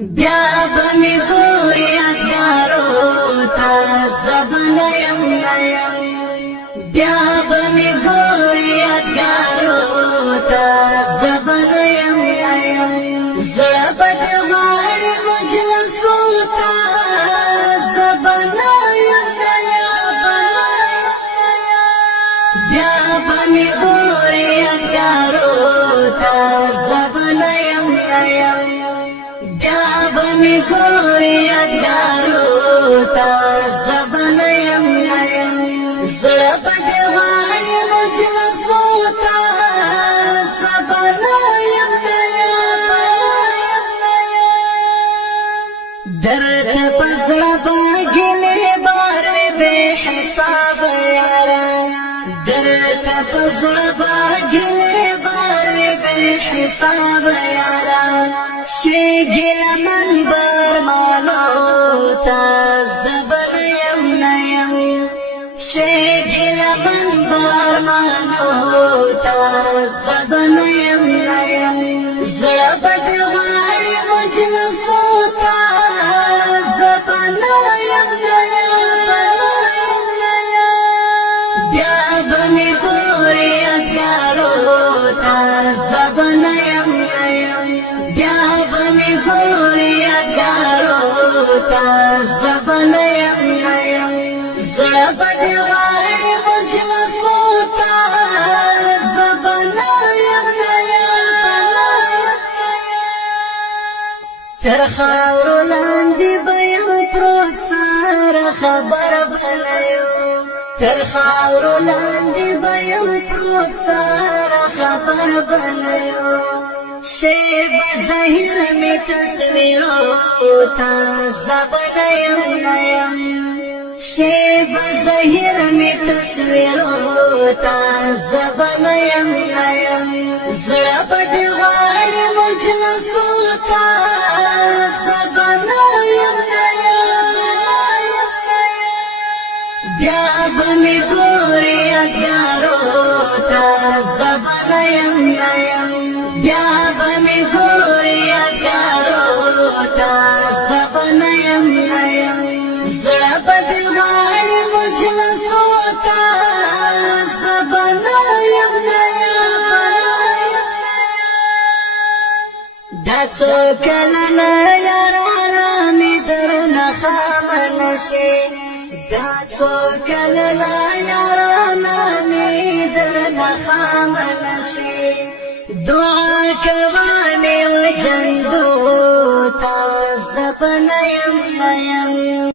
بیا بمی گوری اگارو تا زبنیم نیم بیا بمی گوری اگارو تا زبنیم نیم زړه بد غاړي مجلسو تا زبنیم نیم بیا بمی گوری اگارو تا زبنیم نیم بمی گوری اگارو تا زبنیم نیم زړه بد غاړي مجلسو تا زبنیم نیم درته پزړه باګلې بار بے حساب یارا درته پزړه باګلې بار بے حساب یارا شیگل من برمانو تا زبنیم نیم شیگل من برمانو تا زبنیم نیم زړه بد غاړي مجلسو تا زبنیم نیم بیا بمی گوری اگارو تا زبنیم نیم بیا بمی گوری اگارو تا زبنیم نیم زړه بد غاړي مجلسو تا زبنیم نیم تر خاورو لاندې به یم پروت ساره خبر بنیم تر خاورو لاندې به یم پروت ساره خبر بنیم شیب ظاهر میں تصویروں تا زبنیم نیم شیب ظاهر میں تصویروں تا زبنیم نیم زړه بد غاړي مجلسو تا زبنیم نیم بیا بمی گوری اگارو تا زبنیم نیم بیا بمی گوری اگارو تا زبنیم نیم زړه بد غاړي مجلسو تا زبنیم نیم دا څو کلونه یارانه می درنه خامنه شي دا څو کلونه یارانه می درنه خامنه شي دعا کوانه و جندو تا زبنیم نیم